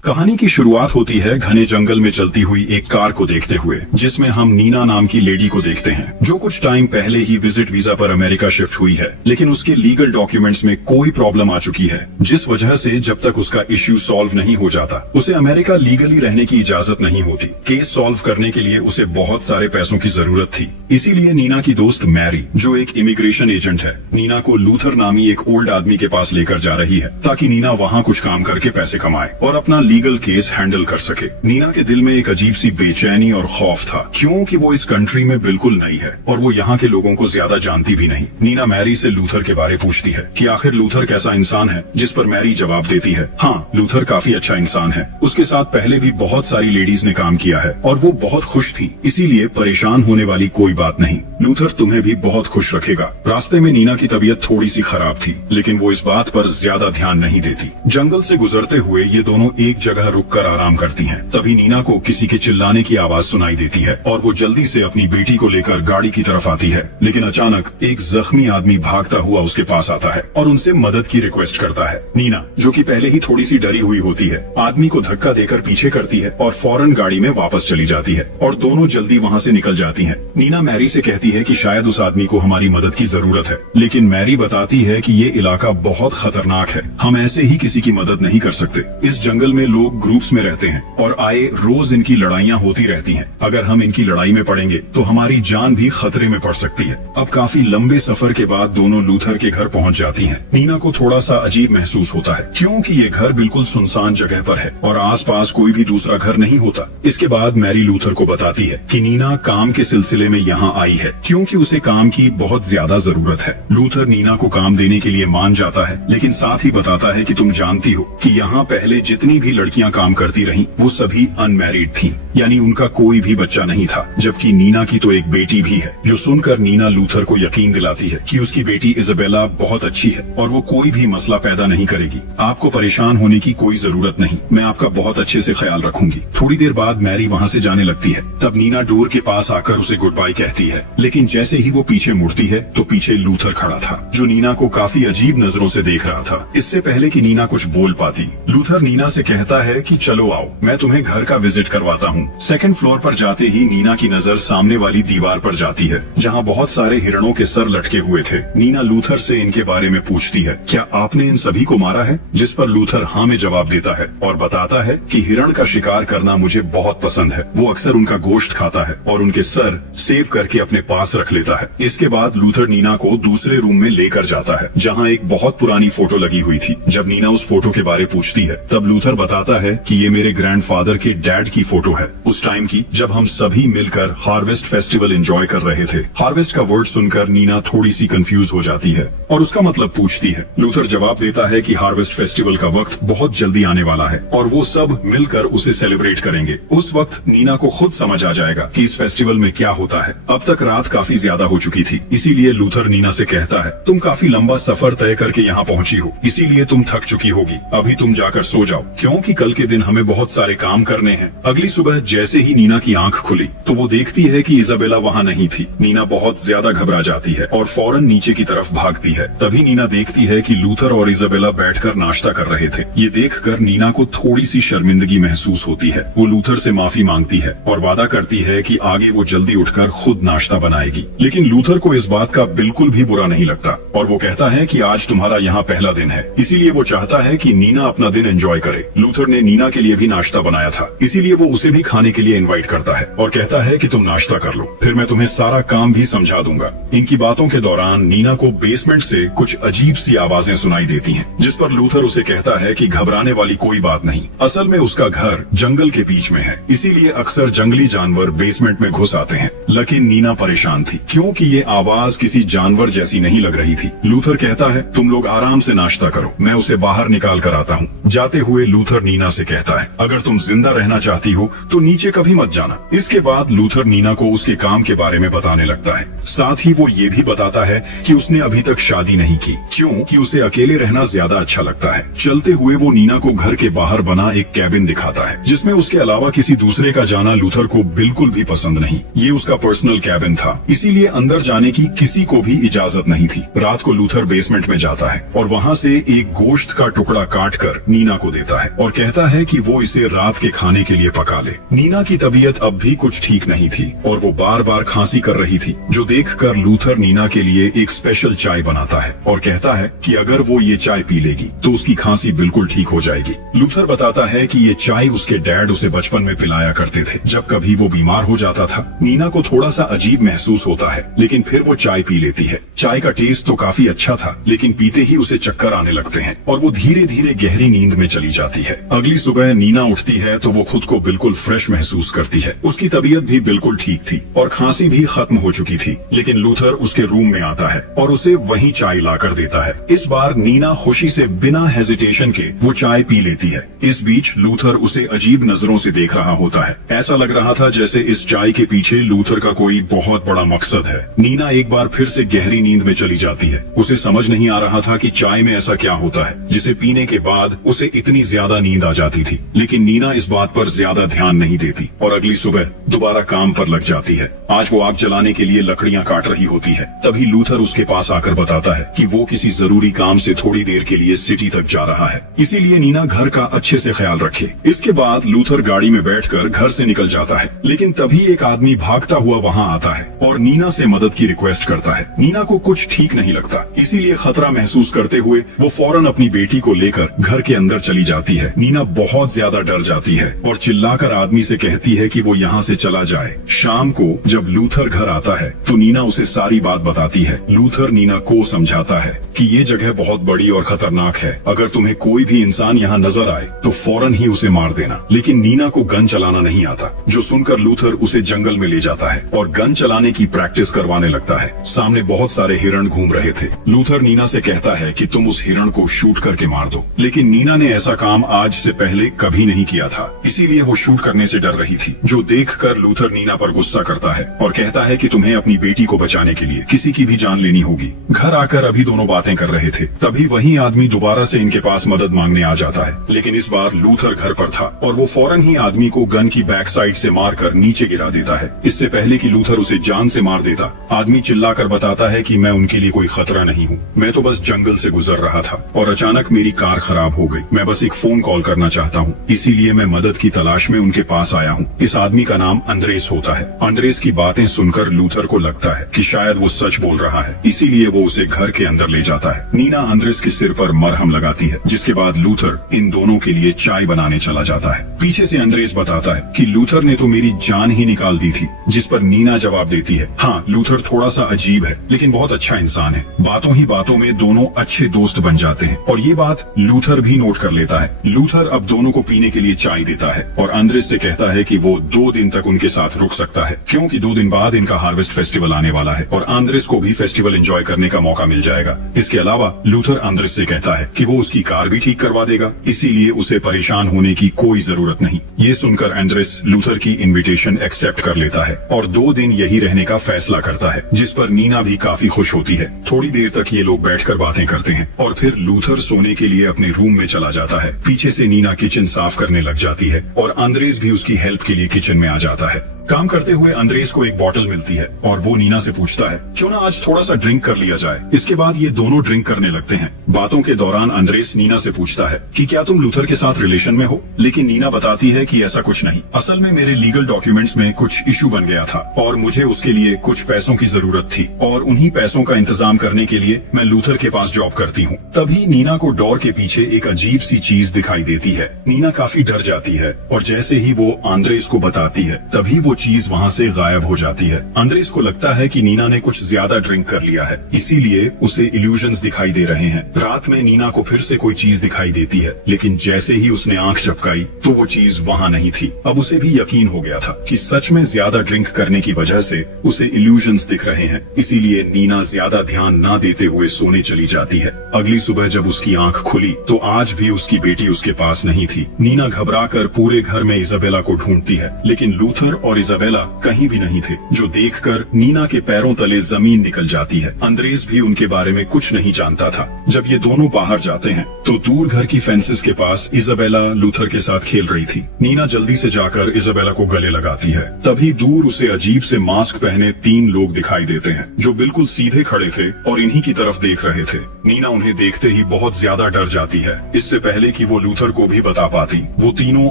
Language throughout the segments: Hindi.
कहानी की शुरुआत होती है घने जंगल में चलती हुई एक कार को देखते हुए, जिसमें हम नीना नाम की लेडी को देखते हैं, जो कुछ टाइम पहले ही विजिट वीजा पर अमेरिका शिफ्ट हुई है, लेकिन उसके लीगल डॉक्यूमेंट्स में कोई प्रॉब्लम आ चुकी है, जिस वजह से जब तक उसका इश्यू सॉल्व नहीं हो जाता उसे अमेरिका लीगली रहने की इजाजत नहीं होती। केस सॉल्व करने के लिए उसे बहुत सारे पैसों की जरूरत थी। इसीलिए नीना की दोस्त मैरी, जो एक इमिग्रेशन एजेंट है, नीना को लूथर नामी एक ओल्ड आदमी के पास लेकर जा रही है, ताकि नीना वहाँ कुछ काम करके पैसे कमाए और अपना लीगल केस हैंडल कर सके। नीना के दिल में एक अजीब सी बेचैनी और खौफ था, क्योंकि वो इस कंट्री में बिल्कुल नई है और वो यहाँ के लोगों को ज्यादा जानती भी नहीं। नीना मैरी से लूथर के बारे पूछती है कि आखिर लूथर कैसा इंसान है, जिस पर मैरी जवाब देती है, हाँ, लूथर काफी अच्छा इंसान है। उसके साथ पहले भी बहुत सारी लेडीज ने काम किया है और वो बहुत खुश थी, इसीलिए परेशान होने वाली कोई बात नहीं। लूथर तुम्हें भी बहुत खुश रखेगा। रास्ते में नीना की तबीयत थोड़ी सी खराब थी, लेकिन वो इस बात पर ज्यादा ध्यान नहीं देती। जंगल से गुजरते हुए ये दोनों एक जगह रुककर आराम करती हैं। तभी नीना को किसी के चिल्लाने की आवाज सुनाई देती है और वो जल्दी से अपनी बेटी को लेकर गाड़ी की तरफ आती है, लेकिन अचानक एक जख्मी आदमी भागता हुआ उसके पास आता है और उनसे मदद की रिक्वेस्ट करता है। नीना, जो कि पहले ही थोड़ी सी डरी हुई होती है, आदमी को धक्का देकर पीछे करती है और फौरन गाड़ी में वापस चली जाती है और दोनों जल्दी वहाँ से निकल जाती हैं। नीना मैरी से कहती है कि शायद उस आदमी को हमारी मदद की जरूरत है, लेकिन मैरी बताती है कि ये इलाका बहुत खतरनाक है, हम ऐसे ही किसी की मदद नहीं कर सकते। इस जंगल में लोग ग्रुप्स में रहते हैं और आए रोज इनकी लड़ाइयाँ होती रहती हैं। अगर हम इनकी लड़ाई में पड़ेंगे तो हमारी जान भी खतरे में पड़ सकती है। अब काफी लंबे सफर के बाद दोनों लूथर के घर पहुँच जाती हैं। नीना को थोड़ा सा अजीब महसूस होता है, क्योंकि ये घर बिल्कुल सुनसान जगह पर है और आसपास कोई भी दूसरा घर नहीं होता। इसके बाद मैरी लूथर को बताती है कि नीना काम के सिलसिले में यहाँ आई है, क्योंकि उसे काम की बहुत ज्यादा जरूरत है। लूथर नीना को काम देने के लिए मान जाता है, लेकिन साथ ही बताता है कि तुम जानती हो कि यहाँ पहले जितनी भी लड़कियाँ काम करती रहीं, वो सभी अनमैरिड थीं, यानी उनका कोई भी बच्चा नहीं था, जबकि नीना की तो एक बेटी भी है। जो सुनकर नीना लूथर को यकीन दिलाती है कि उसकी बेटी इजाबेला बहुत अच्छी है और वो कोई भी मसला पैदा नहीं करेगी। आपको परेशान होने की कोई जरूरत नहीं, मैं आपका बहुत अच्छे से ख्याल रखूंगी। थोड़ी देर बाद मैरी वहाँ से जाने लगती है। तब नीना डोर के पास आकर उसे गुड बाय कहती है, लेकिन जैसे ही वो पीछे मुड़ती है तो पीछे लूथर खड़ा था, जो नीना को काफी अजीब नजरों से देख रहा था। इससे पहले कि नीना कुछ बोल पाती, लूथर नीना से कहता है कि चलो आओ, मैं तुम्हें घर का विजिट करवाता हूँ। सेकंड फ्लोर पर जाते ही नीना की नजर सामने वाली दीवार पर जाती है, जहाँ बहुत सारे हिरणों के सर लटके हुए थे। नीना लूथर से इनके बारे में पूछती है, क्या आपने इन सभी को मारा है? जिस पर लूथर हाँ में जवाब देता है और बताता है कि हिरण का शिकार करना मुझे बहुत पसंद है। वो अक्सर उनका गोश्त खाता है और उनके सर सेव करके अपने पास रख लेता है। इसके बाद लूथर नीना को दूसरे रूम में लेकर जाता है, जहाँ एक बहुत पुरानी फोटो लगी हुई थी। जब नीना उस फोटो के बारे पूछती है, तब लूथर बताता है कि ये मेरे ग्रैंडफादर के डैड की फोटो है, उस टाइम की जब हम सभी मिलकर हार्वेस्ट फेस्टिवल एंजॉय कर रहे थे। हार्वेस्ट का वर्ड सुनकर नीना थोड़ी सी कंफ्यूज हो जाती है और उसका मतलब पूछती है। लूथर जवाब देता है कि हार्वेस्ट फेस्टिवल का वक्त बहुत जल्दी आने वाला है और वो सब मिलकर उसे सेलिब्रेट करेंगे। उस वक्त नीना को खुद समझ आ जाएगा कि इस फेस्टिवल में क्या होता है। अब तक रात काफी ज्यादा हो चुकी थी, इसीलिए लूथर नीना से कहता है, तुम काफी लंबा सफर तय करके यहाँ पहुँची हो, इसीलिए तुम थक चुकी होगी। अभी तुम जाकर सो जाओ, क्योंकि कल के दिन हमें बहुत सारे काम करने हैं। अगली सुबह जैसे ही नीना की आंख खुली तो वो देखती है कि इजाबेला वहाँ नहीं थी। नीना बहुत ज्यादा घबरा जाती है और फौरन नीचे की तरफ भागती है। तभी नीना देखती है कि लूथर और इजाबेला बैठकर नाश्ता कर रहे थे। ये देखकर नीना को थोड़ी सी शर्मिंदगी महसूस होती है। वो लूथर से माफी मांगती है और वादा करती है कि आगे वो जल्दी उठकर खुद नाश्ता बनाएगी। लेकिन लूथर को इस बात का बिल्कुल भी बुरा नहीं लगता और वो कहता है कि आज तुम्हारा यहाँ पहला दिन है, इसीलिए वो चाहता है कि नीना अपना दिन एंजॉय करे। लूथर ने नीना के लिए भी नाश्ता बनाया था, इसीलिए वो उसे भी खाने के लिए इनवाइट करता है और कहता है कि तुम नाश्ता कर लो, फिर मैं तुम्हें सारा काम भी समझा दूंगा। इनकी बातों के दौरान नीना को बेसमेंट से कुछ अजीब सी आवाजें सुनाई देती हैं, जिस पर लूथर उसे कहता है कि घबराने वाली कोई बात नहीं, असल में उसका घर जंगल के बीच में है, इसीलिए अक्सर जंगली जानवर बेसमेंट में घुस आते हैं। लेकिन नीना परेशान थी, क्योंकि ये आवाज किसी जानवर जैसी नहीं लग रही थी। लूथर कहता है, तुम लोग आराम से नाश्ता करो, मैं उसे बाहर निकाल कर आता हूँ। जाते हुए लूथर नीना से कहता है, अगर तुम जिंदा रहना चाहती हो तो तो नीचे कभी मत जाना। इसके बाद लूथर नीना को उसके काम के बारे में बताने लगता है। साथ ही वो ये भी बताता है कि उसने अभी तक शादी नहीं की, क्योंकि उसे अकेले रहना ज्यादा अच्छा लगता है। चलते हुए वो नीना को घर के बाहर बना एक कैबिन दिखाता है, जिसमें उसके अलावा किसी दूसरे का जाना लूथर को बिल्कुल भी पसंद नहीं। ये उसका पर्सनल कैबिन था, इसीलिए अंदर जाने की किसी को भी इजाजत नहीं थी। रात को लूथर बेसमेंट में जाता है और वहाँ से एक गोश्त का टुकड़ा काट कर नीना को देता है और कहता है कि वो इसे रात के खाने के लिए पका ले। नीना की तबीयत अब भी कुछ ठीक नहीं थी और वो बार बार खांसी कर रही थी, जो देखकर लूथर नीना के लिए एक स्पेशल चाय बनाता है और कहता है कि अगर वो ये चाय पी लेगी तो उसकी खांसी बिल्कुल ठीक हो जाएगी। लूथर बताता है कि ये चाय उसके डैड उसे बचपन में पिलाया करते थे जब कभी वो बीमार हो जाता था। नीना को थोड़ा सा अजीब महसूस होता है, लेकिन फिर वो चाय पी लेती है। चाय का टेस्ट तो काफी अच्छा था, लेकिन पीते ही उसे चक्कर आने लगते हैं और वो धीरे धीरे गहरी नींद में चली जाती है। अगली सुबह नीना उठती है तो वो खुद को बिल्कुल फ्रेश महसूस करती है। उसकी तबीयत भी बिल्कुल ठीक थी और खांसी भी खत्म हो चुकी थी, लेकिन लूथर उसके रूम में आता है और उसे वही चाय लाकर देता है। इस बार नीना खुशी से बिना हेजिटेशन के वो चाय पी लेती है। इस बीच लूथर उसे अजीब नजरों से देख रहा होता है। ऐसा लग रहा था जैसे इस चाय के पीछे लूथर का कोई बहुत बड़ा मकसद है। नीना एक बार फिर से गहरी नींद में चली जाती है। उसे समझ नहीं आ रहा था कि चाय में ऐसा क्या होता है जिसे पीने के बाद उसे इतनी ज्यादा नींद आ जाती थी, लेकिन नीना इस बात पर ज्यादा ध्यान नहीं देती और अगली सुबह दोबारा काम पर लग जाती है। आज वो आग जलाने के लिए लकड़ियां काट रही होती है। तभी लूथर उसके पास आकर बताता है कि वो किसी जरूरी काम से थोड़ी देर के लिए सिटी तक जा रहा है, इसीलिए नीना घर का अच्छे से ख्याल रखे। इसके बाद लूथर गाड़ी में बैठकर घर से निकल जाता है, लेकिन तभी एक आदमी भागता हुआ वहाँ आता है और नीना से मदद की रिक्वेस्ट करता है। नीना को कुछ ठीक नहीं लगता, इसीलिए खतरा महसूस करते हुए वो फौरन अपनी बेटी को लेकर घर के अंदर चली जाती है। नीना बहुत ज्यादा डर जाती है और चिल्लाकर आदमी से कहती है कि वो यहाँ से चला जाए। शाम को जब लूथर घर आता है तो नीना उसे सारी बात बताती है। लूथर नीना को समझाता है कि ये जगह बहुत बड़ी और खतरनाक है, अगर तुम्हें कोई भी इंसान यहाँ नजर आए तो फौरन ही उसे मार देना। लेकिन नीना को गन चलाना नहीं आता, जो सुनकर लूथर उसे जंगल में ले जाता है और गन चलाने की प्रैक्टिस करवाने लगता है। सामने बहुत सारे हिरण घूम रहे थे। लूथर नीना से कहता है कि तुम उस हिरण को शूट करके मार दो, लेकिन नीना ने ऐसा काम आज से पहले कभी नहीं किया था, इसीलिए वो शूट करने से डर रही थी, जो देखकर लूथर नीना पर गुस्सा करता है और कहता है कि तुम्हें अपनी बेटी को बचाने के लिए किसी की भी जान लेनी होगी। घर आकर अभी दोनों बातें कर रहे थे, तभी वही आदमी दोबारा से इनके पास मदद मांगने आ जाता है, लेकिन इस बार लूथर घर पर था और वो फौरन ही आदमी को गन की बैक साइड से मारकर नीचे गिरा देता है। इससे पहले कि लूथर उसे जान से मार देता, आदमी चिल्लाकर बताता है कि मैं उनके लिए कोई खतरा नहीं हूँ, मैं तो बस जंगल से गुजर रहा था और अचानक मेरी कार खराब हो गई, मैं बस एक फोन कॉल करना चाहता हूँ, इसीलिए मैं मदद की तलाश में उनके पास आया हूँ। इस आदमी का नाम अंद्रेस होता है। अंद्रेस की बातें सुनकर लूथर को लगता है कि शायद वो सच बोल रहा है, इसीलिए वो उसे घर के अंदर ले जाता है। नीना अंद्रेस के सिर पर मरहम लगाती है, जिसके बाद लूथर इन दोनों के लिए चाय बनाने चला जाता है। पीछे से अंद्रेस बताता है कि लूथर ने तो मेरी जान ही निकाल दी थी, जिस पर नीना जवाब देती है, हाँ लूथर थोड़ा सा अजीब है लेकिन बहुत अच्छा इंसान है। बातों ही बातों में दोनों अच्छे दोस्त बन जाते हैं और ये बात लूथर भी नोट कर लेता है। लूथर अब दोनों को पीने के लिए चाय देता है और अंद्रेस से कहता है कि वो 2 दिन तक उनके साथ रुक सकता है, क्योंकि 2 दिन बाद इनका हार्वेस्ट फेस्टिवल आने वाला है और अंद्रेस को भी फेस्टिवल एंजॉय करने का मौका मिल जाएगा। इसके अलावा लूथर अंद्रेस से कहता है कि वो उसकी कार भी ठीक करवा देगा, इसीलिए उसे परेशान होने की कोई जरूरत नहीं। ये सुनकर अंद्रेस लूथर की इनविटेशन एक्सेप्ट कर लेता है और 2 दिन यही रहने का फैसला करता है, जिस पर नीना भी काफी खुश होती है। थोड़ी देर तक ये लोग बैठकर बातें करते हैं और फिर लूथर सोने के लिए अपने रूम में चला जाता है। पीछे से नीना किचन साफ करने लग जाती है और अंद्रेस भी उसकी हेल्प के लिए किचन में आ जाता है। काम करते हुए अंद्रेस को एक बॉटल मिलती है और वो नीना से पूछता है क्यों ना आज थोड़ा सा ड्रिंक कर लिया जाए। इसके बाद ये दोनों ड्रिंक करने लगते हैं। बातों के दौरान अंद्रेस नीना से पूछता है कि क्या तुम लूथर के साथ रिलेशन में हो, लेकिन नीना बताती है कि ऐसा कुछ नहीं, असल में मेरे लीगल डॉक्यूमेंट्स में कुछ इशू बन गया था और मुझे उसके लिए कुछ पैसों की जरूरत थी और उन्हीं पैसों का इंतजाम करने के लिए मैं लूथर के पास जॉब करती हूँ। तभी नीना को डोर के पीछे एक अजीब सी चीज दिखाई देती है। नीना काफी डर जाती है और जैसे ही वो अंद्रेस को बताती है तभी वो चीज वहाँ से गायब हो जाती है। अंद्रेस को लगता है कि नीना ने कुछ ज्यादा ड्रिंक कर लिया है, इसीलिए उसे इल्यूजन्स दिखाई दे रहे हैं। रात में नीना को फिर से कोई चीज दिखाई देती है, लेकिन जैसे ही उसने आंख झपकाई तो वो चीज वहाँ नहीं थी। अब उसे भी यकीन हो गया था कि सच में ज्यादा ड्रिंक करने की वजह से उसे इल्यूजन्स दिख रहे हैं, इसीलिए नीना ज्यादा ध्यान न देते हुए सोने चली जाती है। अगली सुबह जब उसकी आंख खुली तो आज भी उसकी बेटी उसके पास नहीं थी। नीना घबराकर पूरे घर में इजाबेला को ढूंढती है, लेकिन लूथर और इजाबेला कहीं भी नहीं थे, जो देखकर नीना के पैरों तले जमीन निकल जाती है। अंद्रेस भी उनके बारे में कुछ नहीं जानता था। जब ये दोनों बाहर जाते हैं तो दूर घर की फेंसेस के पास इजाबेला लूथर के साथ खेल रही थी। नीना जल्दी से जाकर इजाबेला को गले लगाती है। तभी दूर उसे अजीब से मास्क पहने 3 लोग दिखाई देते हैं, जो बिल्कुल सीधे खड़े थे और इन्हीं की तरफ देख रहे थे। नीना उन्हें देखते ही बहुत ज्यादा डर जाती है। इससे पहले कि वो लूथर को भी बता पाती, वो तीनों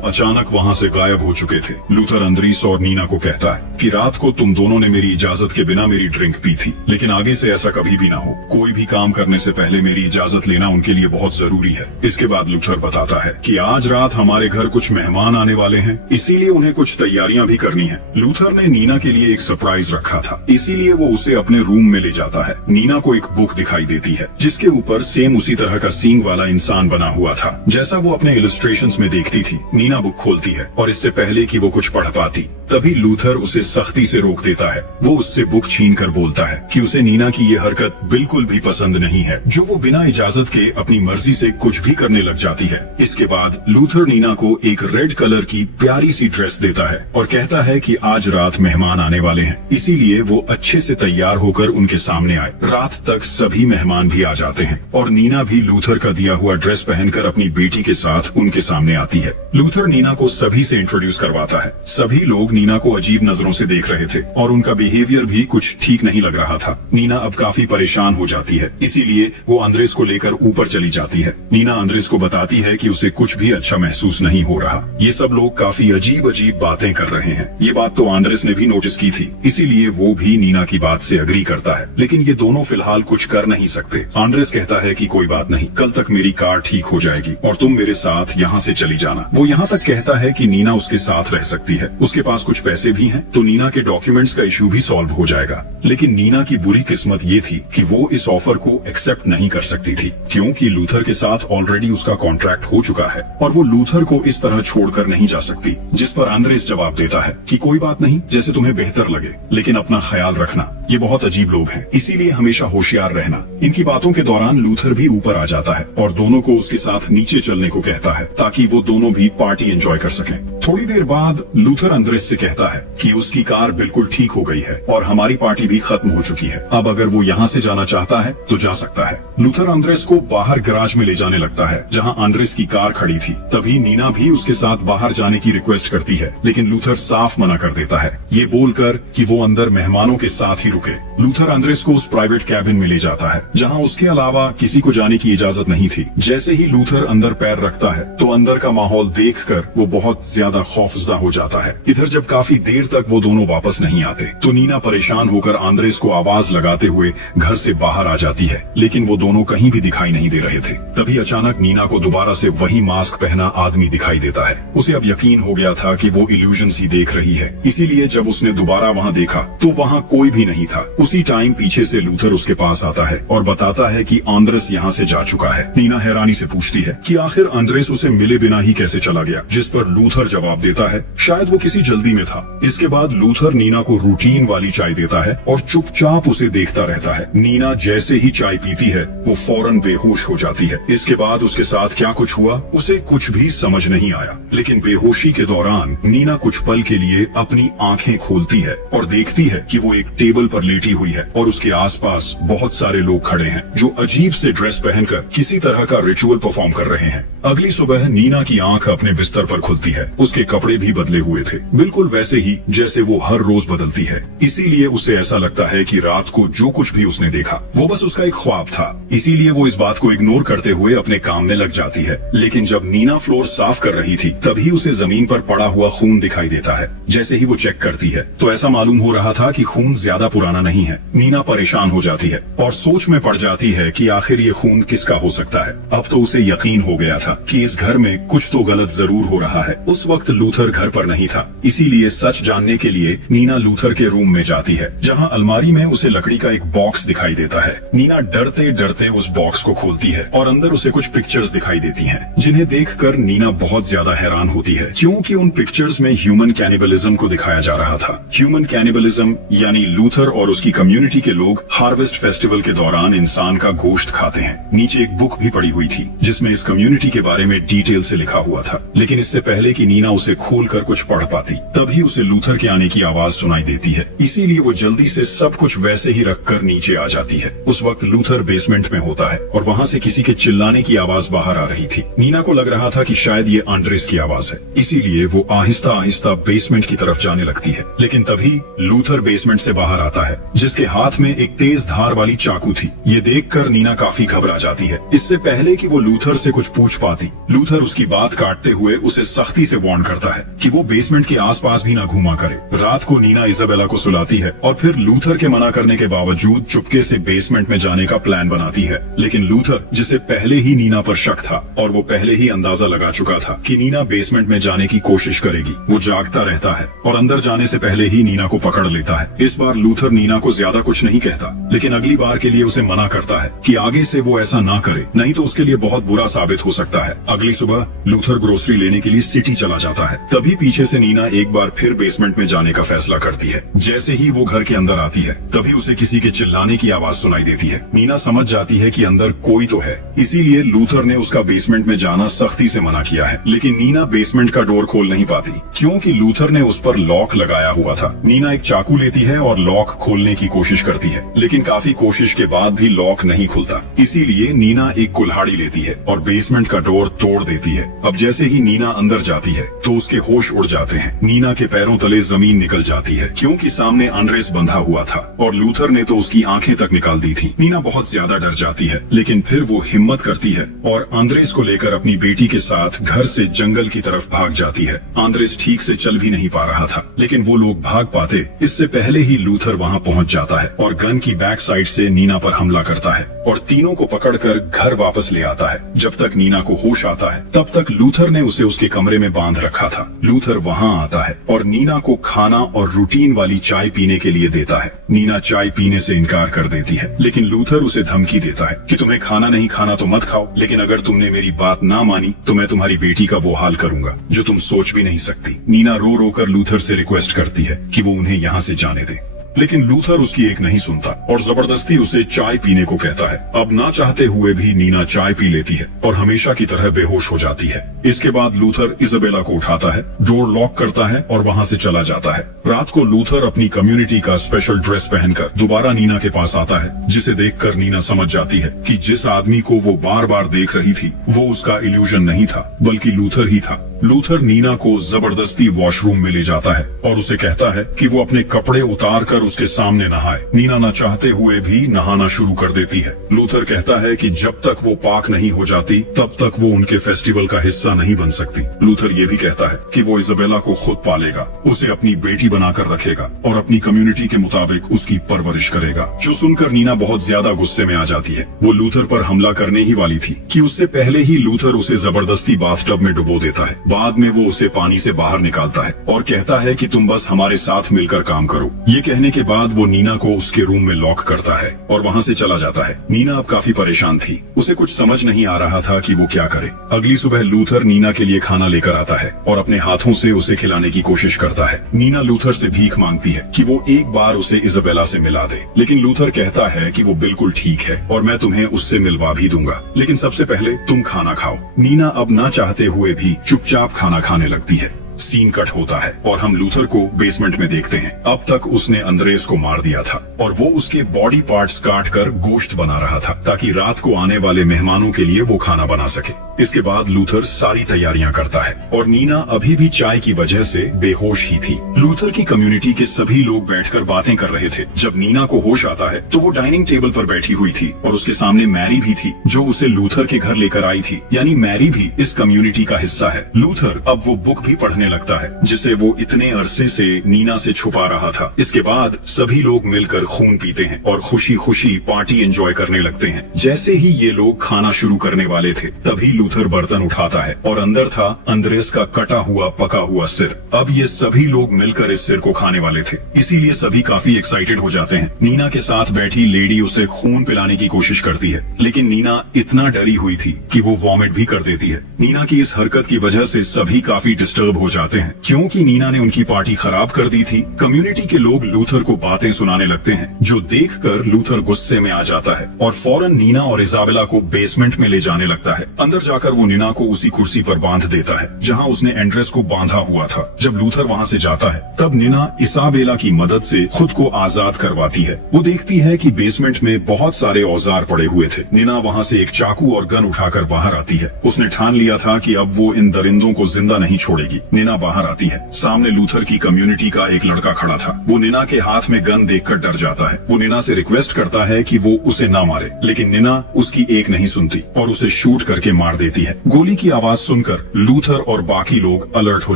अचानक वहाँ से गायब हो चुके थे। लूथर अंद्रेस और नीना को कहता है कि रात को तुम दोनों ने मेरी इजाजत के बिना मेरी ड्रिंक पी थी, लेकिन आगे से ऐसा कभी भी ना हो। कोई भी काम करने से पहले मेरी इजाजत लेना उनके लिए बहुत जरूरी है। इसके बाद लूथर बताता है कि आज रात हमारे घर कुछ मेहमान आने वाले हैं, इसीलिए उन्हें कुछ तैयारियां भी करनी है। लूथर ने नीना के लिए एक सरप्राइज रखा था, इसीलिए वो उसे अपने रूम में ले जाता है। नीना को एक बुक दिखाई देती है, जिसके ऊपर सेम उसी तरह का सींग वाला इंसान बना हुआ था, जैसा वो अपने इलस्ट्रेशंस में देखती थी। नीना बुक खोलती है और इससे पहले कि वो कुछ पढ़ पाती, तभी लूथर उसे सख्ती से रोक देता है। वो उससे बुक छीनकर बोलता है कि उसे नीना की ये हरकत बिल्कुल भी पसंद नहीं है, जो वो बिना इजाजत के अपनी मर्जी से कुछ भी करने लग जाती है। इसके बाद लूथर नीना को एक रेड कलर की प्यारी सी ड्रेस देता है और कहता है कि आज रात मेहमान आने वाले हैं, इसीलिए वो अच्छे से तैयार होकर उनके सामने आए। रात तक सभी मेहमान भी आ जाते हैं और नीना भी लूथर का दिया हुआ ड्रेस पहनकर अपनी बेटी के साथ उनके सामने आती है। लूथर नीना को सभी से इंट्रोड्यूस करवाता है। सभी लोग नीना को अजीब नजरों से देख रहे थे और उनका बिहेवियर भी कुछ ठीक नहीं लग रहा था। नीना अब काफी परेशान हो जाती है, इसीलिए वो अंद्रेस को लेकर ऊपर चली जाती है। नीना अंद्रेस को बताती है कि उसे कुछ भी अच्छा महसूस नहीं हो रहा। ये सब लोग काफी अजीब अजीब बातें कर रहे हैं। ये बात तो अंद्रेस ने भी नोटिस की थी, इसीलिए वो भी नीना की बात से अग्री करता है, लेकिन ये दोनों फिलहाल कुछ कर नहीं सकते। अंद्रेस कहता है कि कोई बात नहीं, कल तक मेरी कार ठीक हो जाएगी और तुम मेरे साथ यहाँ से चली जाना। वो यहाँ तक कहता है कि नीना उसके साथ रह सकती है, उसके पास कुछ पैसे भी हैं, तो नीना के डॉक्यूमेंट्स का इशू भी सॉल्व हो जाएगा। लेकिन नीना की बुरी किस्मत ये थी कि वो इस ऑफर को एक्सेप्ट नहीं कर सकती थी, क्योंकि लूथर के साथ ऑलरेडी उसका कॉन्ट्रैक्ट हो चुका है और वो लूथर को इस तरह छोड़कर नहीं जा सकती। जिस पर अंद्रेस जवाब देता है कि कोई बात नहीं, जैसे तुम्हें बेहतर लगे, लेकिन अपना ख्याल रखना, ये बहुत अजीब लोग हैं, इसीलिए हमेशा होशियार रहना। इनकी बातों के दौरान लूथर भी ऊपर आ जाता है और दोनों को उसके साथ नीचे चलने को कहता है, ताकि वो दोनों भी पार्टी एंजॉय कर सकें। थोड़ी देर बाद लूथर अंद्रेस से कहता है कि उसकी कार बिल्कुल ठीक हो गई है और हमारी पार्टी भी खत्म हो चुकी है। अब अगर वो यहाँ से जाना चाहता है तो जा सकता है। लूथर अंद्रेस को बाहर गैराज में ले जाने लगता है, जहाँ अंद्रेस की कार खड़ी थी। तभी नीना भी उसके साथ बाहर जाने की रिक्वेस्ट करती है, लेकिन लूथर साफ मना कर देता है, ये बोलकर कि वो अंदर मेहमानों के साथ ही रुके। लूथर अंद्रेस को उस प्राइवेट कैबिन में ले जाता है, जहाँ उसके अलावा किसी को जाने की इजाजत नहीं थी। जैसे ही लूथर अंदर पैर रखता है तो अंदर का माहौल देखकर वो बहुत ज्यादा खौफजदा हो जाता है। इधर जब काफी देर तक वो दोनों वापस नहीं आते तो नीना परेशान होकर अंद्रेस को आवाज लगाते हुए घर से बाहर आ जाती है, लेकिन वो दोनों कहीं भी दिखाई नहीं दे रहे थे। तभी अचानक नीना को दोबारा से वही मास्क पहना आदमी दिखाई देता है। उसे अब यकीन हो गया था कि वो इल्यूजन्स ही देख रही है, इसीलिए जब उसने दोबारा वहाँ देखा तो वहाँ कोई भी नहीं था। उसी टाइम पीछे से लूथर उसके पास आता है और बताता है कि अंद्रेस यहाँ से जा चुका है। नीना हैरानी से पूछती है कि आखिर अंद्रेस उसे मिले बिना ही कैसे चला गया, जिस पर लूथर जवाब देता है शायद वो किसी जल्दी में था। इसके बाद लूथर नीना को रूटीन वाली चाय देता है और चुपचाप उसे देखता रहता है। नीना जैसे ही चाय पीती है वो फौरन बेहोश हो जाती है। इसके बाद उसके साथ क्या कुछ हुआ उसे कुछ भी समझ नहीं आया, लेकिन बेहोशी के दौरान नीना कुछ पल के लिए अपनी आंखें खोलती है और देखती है कि वो एक टेबल पर लेटी हुई है और उसके आसपास बहुत सारे लोग खड़े हैं, जो अजीब से ड्रेस पहनकर किसी तरह का रिचुअल परफॉर्म कर रहे हैं। अगली सुबह नीना की आंख अपने बिस्तर पर खुलती है। उसके कपड़े भी बदले हुए थे, बिल्कुल वैसे ही जैसे वो हर रोज बदलती है। इसीलिए उसे ऐसा लगता है कि रात को जो कुछ भी उसने देखा वो बस उसका एक ख्वाब था। इसीलिए वो इस बात को इग्नोर करते हुए अपने काम में लग जाती है। लेकिन जब नीना फ्लोर साफ कर रही थी तभी उसे जमीन पर पड़ा हुआ खून दिखाई देता है। जैसे ही वो चेक करती है तो ऐसा मालूम हो रहा था कि खून ज्यादा पुराना नहीं है। नीना परेशान हो जाती है और सोच में पड़ जाती है कि आखिर ये खून किसका हो सकता है। अब तो उसे यकीन हो गया था कि इस घर में कुछ तो गलत जरूर हो रहा है। उस वक्त लूथर घर पर नहीं था, इसीलिए सच जानने के लिए नीना लूथर के रूम में जाती है, जहाँ अलमारी में उसे लकड़ी का एक बॉक्स दिखाई देता है। नीना डरते डरते उस बॉक्स को खोलती है और अंदर उसे कुछ पिक्चर्स दिखाई देती हैं, जिन्हें देखकर नीना बहुत ज्यादा हैरान होती है, क्योंकि उन पिक्चर्स में ह्यूमन कैनिबलिज्म को दिखाया जा रहा था। ह्यूमन कैनिबलिज्म यानी लूथर और उसकी कम्युनिटी के लोग हार्वेस्ट फेस्टिवल के दौरान इंसान का गोश्त खाते हैं। नीचे एक बुक भी पड़ी हुई थी जिसमें इस कम्युनिटी के बारे में डिटेल से लिखा हुआ था, लेकिन इससे पहले कि नीना उसे खोलकर कुछ पढ़ पाती तभी उसे लूथर के आने की आवाज सुनाई देती है। इसीलिए वो जल्दी से सब कुछ वैसे ही रखकर नीचे आ जाती है। उस वक्त लूथर बेसमेंट में होता है और वहाँ से किसी के चिल्लाने की आवाज बाहर आ रही थी। नीना को लग रहा था कि शायद ये आंड्रेस की आवाज है, इसीलिए वो आहिस्ता आहिस्ता बेसमेंट की तरफ जाने लगती है। लेकिन तभी लूथर बेसमेंट से बाहर आता है, जिसके हाथ में एक तेज धार वाली चाकू थी। ये देखकर नीना काफी घबरा जाती है। इससे पहले कि वो लूथर से कुछ पूछ पाती, लूथर उसकी बात काटते हुए उसे सख्ती से वार्न करता है कि वो बेसमेंट के आसपास भी ना घूमा करे। रात को नीना इजाबेला को सुलाती है और फिर लूथर के मना करने के बावजूद चुपके से बेसमेंट में जाने का प्लान बनाती है। लेकिन लूथर, जिसे पहले ही नीना पर शक था और वो पहले ही अंदाजा लगा चुका था कि नीना बेसमेंट में जाने की कोशिश करेगी, वो जागता रहता है और अंदर जाने से पहले ही नीना को पकड़ लेता है। इस बार लूथर नीना को ज्यादा कुछ नहीं कहता, लेकिन अगली बार के लिए उसे मना करता है कि आगे से वो ऐसा ना करे, नहीं तो उसके लिए बहुत बुरा साबित हो सकता है। अगली सुबह लूथर ग्रोसरी लेने के लिए सिटी चला जाता है। तभी पीछे से नीना एक बार फिर बेसमेंट में जाने का फैसला करती है। जैसे ही वो घर के अंदर आती है तभी उसे किसी के चिल्लाने की आवाज सुनाई देती है। नीना समझ जाती है कि अंदर कोई तो है, इसीलिए लूथर ने उसका बेसमेंट में जाना सख्ती से मना किया है। लेकिन नीना बेसमेंट का डोर खोल नहीं पाती, क्योंकि लूथर ने उस पर लॉक लगाया हुआ था। नीना एक चाकू लेती है और लॉक खोलने की कोशिश करती है, लेकिन काफी कोशिश के बाद भी लॉक नहीं खुलता। इसीलिए नीना एक कुल्हाड़ी लेती है और बेसमेंट का डोर तोड़ देती है। अब जैसे ही नीना अंदर जाती है तो उसके होश उड़ जाते हैं। नीना के पैरों तले जमीन निकल जाती है, क्योंकि सामने आंड्रेस बंधा हुआ था और लूथर ने तो उसकी आंखें तक निकाल दी थी। नीना बहुत ज्यादा डर जाती है, लेकिन फिर वो हिम्मत करती है और आंद्रेस को लेकर अपनी बेटी के साथ घर से जंगल की तरफ भाग जाती है। आंद्रेस ठीक से चल भी नहीं पा रहा था, लेकिन वो लोग भाग पाते इससे पहले ही लूथर वहाँ पहुँच जाता है और गन की बैक साइड से नीना पर हमला करता है और तीनों को पकड़कर घर वापस ले आता है। जब तक नीना को होश आता है तब तक लूथर ने उसे उसके कमरे में बांध रखा था। लूथर वहाँ आता है और नीना को खाना और रूटीन वाली चाय पीने के लिए देता है। नीना चाय पीने से इनकार कर देती है, लेकिन लूथर उसे धमकी देता है कि तुम्हें खाना नहीं खाना तो मत खाओ, लेकिन अगर तुमने मेरी बात ना मानी तो मैं तुम्हारी बेटी का वो हाल करूंगा जो तुम सोच भी नहीं सकती। नीना रो रो कर लूथर से रिक्वेस्ट करती है कि वो उन्हें यहाँ से जाने दे, लेकिन लूथर उसकी एक नहीं सुनता और जबरदस्ती उसे चाय पीने को कहता है। अब ना चाहते हुए भी नीना चाय पी लेती है और हमेशा की तरह बेहोश हो जाती है। इसके बाद लूथर इजाबेला को उठाता है, डोर लॉक करता है और वहाँ से चला जाता है। रात को लूथर अपनी कम्युनिटी का स्पेशल ड्रेस पहनकर दोबारा नीना के पास आता है, जिसे देखकर नीना समझ जाती है कि जिस आदमी को वो बार बार देख रही थी वो उसका इल्यूजन नहीं था, बल्कि लूथर ही था। लूथर नीना को जबरदस्ती वॉशरूम में ले जाता है और उसे कहता है कि वो अपने कपड़े उतार कर उसके सामने नहाए। नीना न चाहते हुए भी नहाना शुरू कर देती है। लूथर कहता है कि जब तक वो पाक नहीं हो जाती तब तक वो उनके फेस्टिवल का हिस्सा नहीं बन सकती। लूथर ये भी कहता है कि वो इजाबेला को खुद पालेगा, उसे अपनी बेटी बनाकर रखेगा और अपनी कम्युनिटी के मुताबिक उसकी परवरिश करेगा। जो सुनकर नीना बहुत ज्यादा गुस्से में आ जाती है। वो लूथर पर हमला करने ही वाली थी कि उससे पहले ही लूथर उसे जबरदस्ती बाथटब में डुबो देता है। बाद में वो उसे पानी से बाहर निकालता है और कहता है कि तुम बस हमारे साथ मिलकर काम करो। ये कहने के बाद वो नीना को उसके रूम में लॉक करता है और वहाँ से चला जाता है। नीना अब काफी परेशान थी, उसे कुछ समझ नहीं आ रहा था कि वो क्या करे। अगली सुबह लूथर नीना के लिए खाना लेकर आता है और अपने हाथों से उसे खिलाने की कोशिश करता है। नीना लूथर से भीख मांगती है कि वो एक बार उसे इजाबेला से मिला दे, लेकिन लूथर कहता है कि वो बिल्कुल ठीक है और मैं तुम्हें उससे मिलवा भी दूंगा, लेकिन सबसे पहले तुम खाना खाओ। नीना अब ना चाहते हुए भी चुपचाप खाना खाने लगती है। सीन कट होता है और हम लूथर को बेसमेंट में देखते हैं। अब तक उसने अंद्रेस को मार दिया था और वो उसके बॉडी पार्ट्स काट कर गोश्त बना रहा था ताकि रात को आने वाले मेहमानों के लिए वो खाना बना सके। इसके बाद लूथर सारी तैयारियां करता है और नीना अभी भी चाय की वजह से बेहोश ही थी। लूथर की कम्युनिटी के सभी लोग बैठकर बातें कर रहे थे। जब नीना को होश आता है तो वो डाइनिंग टेबल पर बैठी हुई थी और उसके सामने मैरी भी थी जो उसे लूथर के घर लेकर आई थी, यानी मैरी भी इस कम्युनिटी का हिस्सा है। लूथर अब वो बुक भी पढ़ने लगता है जिसे वो इतने अरसे से नीना से छुपा रहा था। इसके बाद सभी लोग मिलकर खून पीते हैं और खुशी खुशी पार्टी एंजॉय करने लगते हैं। जैसे ही ये लोग खाना शुरू करने वाले थे तभी लूथर बर्तन उठाता है और अंदर था अंद्रेस का कटा हुआ पका हुआ सिर। अब ये सभी लोग मिलकर इस सिर को खाने वाले थे, इसीलिए सभी काफी एक्साइटेड हो जाते हैं। नीना के साथ बैठी लेडी उसे खून पिलाने की कोशिश करती है, लेकिन नीना इतना डरी हुई थी कि वो वॉमिट भी कर देती है। नीना की इस हरकत की वजह से सभी काफी डिस्टर्ब हो जाते हैं क्योंकि नीना ने उनकी पार्टी खराब कर दी थी। कम्युनिटी के लोग लूथर को बातें सुनाने लगते हैं जो देखकर लूथर गुस्से में आ जाता है और फौरन नीना और इजाबेला को बेसमेंट में ले जाने लगता है। अंदर जाकर वो नीना को उसी कुर्सी पर बांध देता है जहां उसने एंड्रेस को बांधा हुआ था। जब लूथर वहां से जाता है तब नीना इसाबेला की मदद से खुद को आजाद करवाती है। वो देखती है कि बेसमेंट में बहुत सारे औजार पड़े हुए थे। नीना वहां से एक चाकू और गन उठाकर बाहर आती है। उसने ठान लिया था कि अब वो इन दरिंदों को जिंदा नहीं छोड़ेगी। नीना बाहर आती है। सामने लूथर की कम्युनिटी का एक लड़का खड़ा था। वो नीना के हाथ में गन देखकर डर जाता है। वो नीना से रिक्वेस्ट करता है कि वो उसे ना मारे, लेकिन नीना उसकी एक नहीं सुनती और उसे शूट करके मार देती है। गोली की आवाज सुनकर लूथर और बाकी लोग अलर्ट हो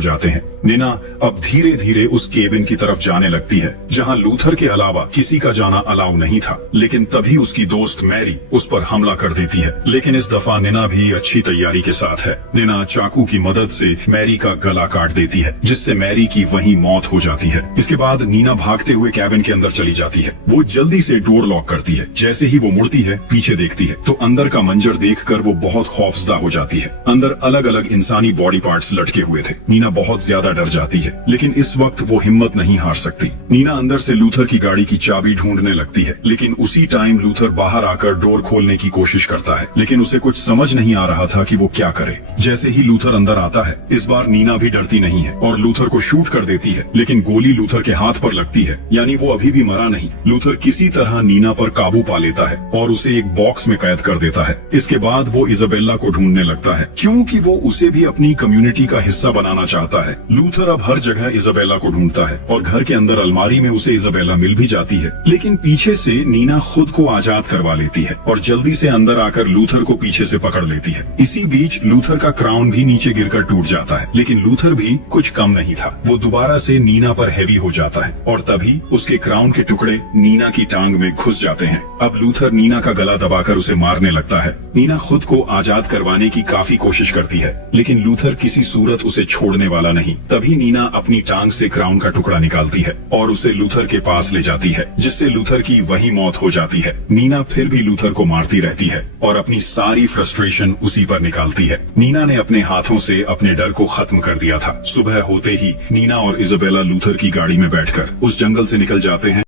जाते हैं। नीना अब धीरे धीरे उस केबिन की तरफ जाने लगती है जहां लूथर के अलावा किसी का जाना अलाउ नहीं था, लेकिन तभी उसकी दोस्त मैरी उस पर हमला कर देती है। लेकिन इस दफा नीना भी अच्छी तैयारी के साथ है। नीना चाकू की मदद से मैरी का गला काट देती है जिससे मैरी की वहीं मौत हो जाती है। इसके बाद नीना भागते हुए कैबिन के अंदर चली जाती है। वो जल्दी से डोर लॉक करती है। जैसे ही वो मुड़ती है पीछे देखती है तो अंदर का मंजर देखकर वो बहुत खौफजदा हो जाती है। अंदर अलग अलग इंसानी बॉडी पार्ट्स लटके हुए थे। नीना बहुत ज्यादा डर जाती है, लेकिन इस वक्त वो हिम्मत नहीं हार सकती। नीना अंदर से लूथर की गाड़ी की चाबी ढूंढने लगती है, लेकिन उसी टाइम लूथर बाहर आकर डोर खोलने की कोशिश करता है, लेकिन उसे कुछ समझ नहीं आ रहा था कि वो क्या करे। जैसे ही लूथर अंदर आता है इस बार नीना भी डरती नहीं है और लूथर को शूट कर देती है, लेकिन गोली लूथर के हाथ पर लगती है, यानी वो अभी भी मरा नहीं। लूथर किसी तरह नीना पर काबू पा लेता है और उसे एक बॉक्स में कैद कर देता है। इसके बाद वो इजाबेला को ढूंढने लगता है क्योंकि वो उसे भी अपनी कम्युनिटी का हिस्सा बनाना चाहता है। लूथर अब हर जगह इजाबेला को ढूंढता है और घर के अंदर अलमारी में उसे इजाबेला मिल भी जाती है, लेकिन पीछे से नीना खुद को आजाद करवा लेती है और जल्दी से अंदर आकर लूथर को पीछे से पकड़ लेती है। इसी बीच लूथर का क्राउन भी नीचे गिरकर टूट जाता है, लेकिन लूथर भी कुछ कम नहीं था। वो दोबारा से नीना पर हैवी हो जाता है और तभी उसके क्राउन के टुकड़े नीना की टांग में घुस जाते हैं। अब लूथर नीना का गला दबाकर उसे मारने लगता है। नीना खुद को आजाद करवाने की काफी कोशिश करती है, लेकिन लूथर किसी सूरत उसे छोड़ने वाला नहीं। तभी नीना अपनी टांग से क्राउन का टुकड़ा निकालती है और उसे लूथर के पास ले जाती है, जिससे लूथर की वही मौत हो जाती है। नीना फिर भी लूथर को मारती रहती है और अपनी सारी फ्रस्ट्रेशन उसी पर निकालती है। नीना ने अपने हाथों से अपने डर को खत्म कर दिया था। सुबह होते ही नीना और इजाबेला लूथर की गाड़ी में बैठकर उस जंगल से निकल जाते हैं।